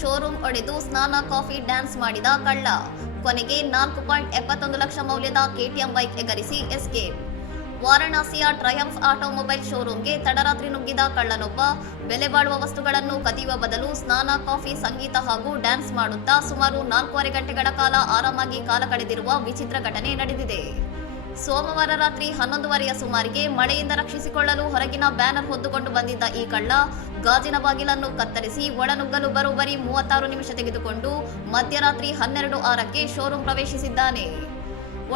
Showroom ಒಡೆದು ಸ್ನಾನ coffee dance ಮಾಡಿದ ಕಳ್ಳ. ಕೊನೆಗೆ 4.71 ಲಕ್ಷ ಮೌಲ್ಯದ ಕೆಟಿಎಂ ಬೈಕ್ ಎಗರಿಸಿ ಎಸ್ಕೇಪ್. ವಾರಣಾಸಿಯ ಟ್ರಯಂಫ್ ಆಟೋಮೊಬೈಲ್ ಶೋರೂಮ್ಗೆ ತಡರಾತ್ರಿ ನುಗ್ಗಿದ ಕಳ್ಳನೊಬ್ಬ ಬೆಲೆ ಬಾಳುವ ವಸ್ತುಗಳನ್ನು ಕದಿಯುವ ಬದಲು ಸ್ನಾನ, ಕಾಫಿ, ಸಂಗೀತ ಹಾಗೂ ಡ್ಯಾನ್ಸ್ ಮಾಡುತ್ತಾ ಸುಮಾರು 4.5 ಗಂಟೆಗಳ ಕಾಲ ಆರಾಮಾಗಿ ಕಾಲ ಕಳೆದಿರುವ ವಿಚಿತ್ರ ಘಟನೆ ನಡೆದಿದೆ. ಸೋಮವಾರ ರಾತ್ರಿ 11:30ಯ ಸುಮಾರಿಗೆ ಮಳೆಯಿಂದ ರಕ್ಷಿಸಿಕೊಳ್ಳಲು ಹೊರಗಿನ ಬ್ಯಾನರ್ ಹೊದ್ದುಕೊಂಡು ಬಂದಿದ್ದ ಈ ಕಳ್ಳ ಗಾಜಿನ ಬಾಗಿಲನ್ನು ಕತ್ತರಿಸಿ ಒಳನುಗ್ಗಲು ಬರೋಬ್ಬರಿ 36 ನಿಮಿಷ ತೆಗೆದುಕೊಂಡು ಮಧ್ಯರಾತ್ರಿ 12:06ಕ್ಕೆ ಶೋರೂಮ್ ಪ್ರವೇಶಿಸಿದ್ದಾನೆ.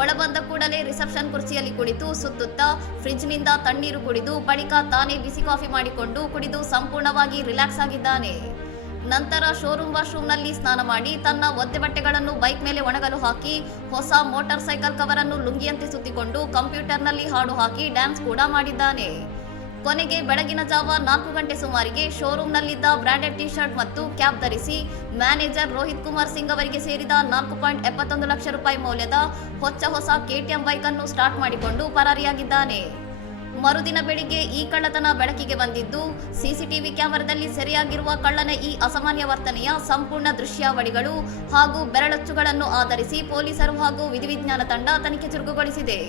ಒಳಬಂದ ಕೂಡಲೇ ರಿಸೆಪ್ಷನ್ ಕುರ್ಚಿಯಲ್ಲಿ ಕುಳಿತು ಸುತ್ತುತ್ತಾ ಫ್ರಿಡ್ಜ್ನಿಂದ ತಣ್ಣೀರು ಕುಡಿದು ಬಳಿಕ ತಾನೇ ಬಿಸಿ ಕಾಫಿ ಮಾಡಿಕೊಂಡು ಕುಡಿದು ಸಂಪೂರ್ಣವಾಗಿ ರಿಲ್ಯಾಕ್ಸ್ ಆಗಿದ್ದಾನೆ. ನಂತರ ಶೋರೂಮ್ ವಾಶ್ರೂಮ್ನಲ್ಲಿ ಸ್ನಾನ ಮಾಡಿ ತನ್ನ ಒದ್ದೆ ಬಟ್ಟೆಗಳನ್ನು ಬೈಕ್ ಮೇಲೆ ಒಣಗಲು ಹಾಕಿ ಹೊಸ ಮೋಟಾರ್ ಸೈಕಲ್ ಕವರನ್ನು ಲುಂಗಿಯಂತೆ ಸುತ್ತಿಕೊಂಡು ಕಂಪ್ಯೂಟರ್ನಲ್ಲಿ ಹಾಡು ಹಾಕಿ ಡ್ಯಾನ್ಸ್ ಕೂಡ ಮಾಡಿದ್ದಾನೆ. ಕೊನೆಗೆ ಬೆಳಗಿನ ಜಾವ 4 ಗಂಟೆ ಸುಮಾರಿಗೆ ಶೋರೂಮ್ನಲ್ಲಿದ್ದ ಬ್ರಾಂಡೆಡ್ ಟಿ ಶರ್ಟ್ ಮತ್ತು ಕ್ಯಾಪ್ ಧರಿಸಿ ಮ್ಯಾನೇಜರ್ ರೋಹಿತ್ ಕುಮಾರ್ ಸಿಂಗ್ ಅವರಿಗೆ ಸೇರಿದ 4.71 ಲಕ್ಷ ರೂಪಾಯಿ ಮೌಲ್ಯದ ಹೊಸ ಕೆಟಿಎಂ ಬೈಕ್ ಅನ್ನು ಸ್ಟಾರ್ಟ್ ಮಾಡಿಕೊಂಡು ಪರಾರಿಯಾಗಿದ್ದಾನೆ. ಮರುದಿನ ಬೆಳಿಗ್ಗೆ ಈ ಕಳ್ಳತನ ಬೆಳಕಿಗೆ ಬಂದಿದ್ದು, ಸಿಸಿಟಿವಿ ಕ್ಯಾಮೆರಾದಲ್ಲಿ ಸೆರೆಯಾಗಿರುವ ಕಳ್ಳನ ಈ ಅಸಾಮಾನ್ಯ ವರ್ತನೆಯ ಸಂಪೂರ್ಣ ದೃಶ್ಯಾವಳಿಗಳು ಹಾಗೂ ಬೆರಳಚ್ಚುಗಳನ್ನು ಆಧರಿಸಿ ಪೊಲೀಸರು ಹಾಗೂ ವಿಧಿವಿಜ್ಞಾನ ತಂಡ ತನಿಖೆ ಚುರುಕುಗೊಳಿಸಿದೆ.